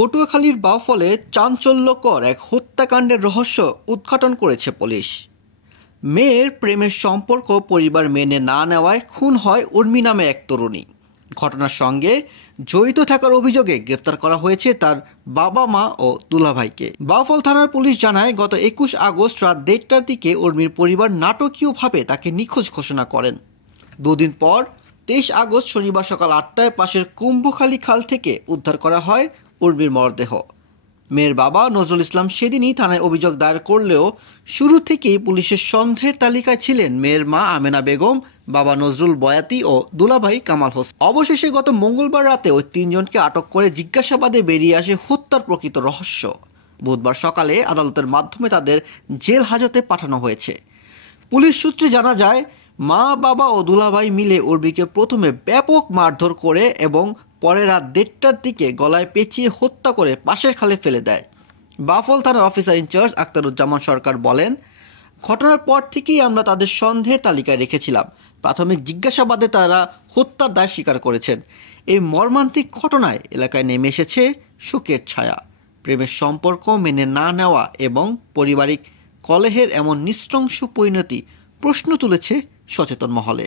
পটুয়াখালীর বাউফলে চাঞ্চল্যকর এক হত্যাকাণ্ডের রহস্য উদ্ঘাটন করেছে পুলিশ। মেয়ের প্রেমের সম্পর্ক পরিবার মেনে না নেওয়ায় খুন হয় উর্মি নামে এক তরুণী। ঘটনার সঙ্গে জড়িত থাকার অভিযোগে গ্রেফতার করা হয়েছে তার বাবা মা ও দুলাভাইকে। বাউফল থানার পুলিশ জানায়, গত 21 আগস্ট রাত 1:30টার দিকে উর্মির পরিবার নাটকীয়ভাবে তাকে নিখোঁজ ঘোষণা করেন। দুদিন পর 23 আগস্ট শনিবার সকাল 8টায় পাশের কুম্ভখালী খাল থেকে উদ্ধার করা হয় উর্মির মরদেহ। মেয়ের বাবা নজরুল ইসলাম সেদিনই থানায় অভিযোগ দায়ের করলেও শুরু থেকেই পুলিশের সন্দেহের তালিকায় ছিলেন মেয়ের মা আমেনা বেগম, বাবা নজরুল বয়াতি ও দুলাভাই কামাল হোসেন। অবশেষে গত মঙ্গলবার রাতে ওই তিনজনকে আটক করে জিজ্ঞাসাবাদে বেরিয়ে আসে হত্যার প্রকৃত রহস্য। বুধবার সকালে আদালতের মাধ্যমে তাদের জেল হাজতে পাঠানো হয়েছে। পুলিশ সূত্রে জানা যায়, মা বাবা ও দুলাভাই মিলে উর্মিকে প্রথমে ব্যাপক মারধর করে এবং পরে রাত 1:30টার দিকে গলায় পেঁচিয়ে হত্যা করে পাশের খালে ফেলে দেয়। বাউফল থানার অফিসার ইনচার্জ আখতারুজ্জামান সরকার বলেন, ঘটনার পর থেকেই আমরা তাদের সন্দেহের তালিকায় রেখেছিলাম। প্রাথমিক জিজ্ঞাসাবাদে তারা হত্যার দায় স্বীকার করেছেন। এই মর্মান্তিক ঘটনায় এলাকায় নেমে এসেছে শোকের ছায়া। প্রেমের সম্পর্ক মেনে না নেওয়া এবং পারিবারিক কলহের এমন নৃশংস পরিণতি প্রশ্ন তুলেছে সচেতন মহলে।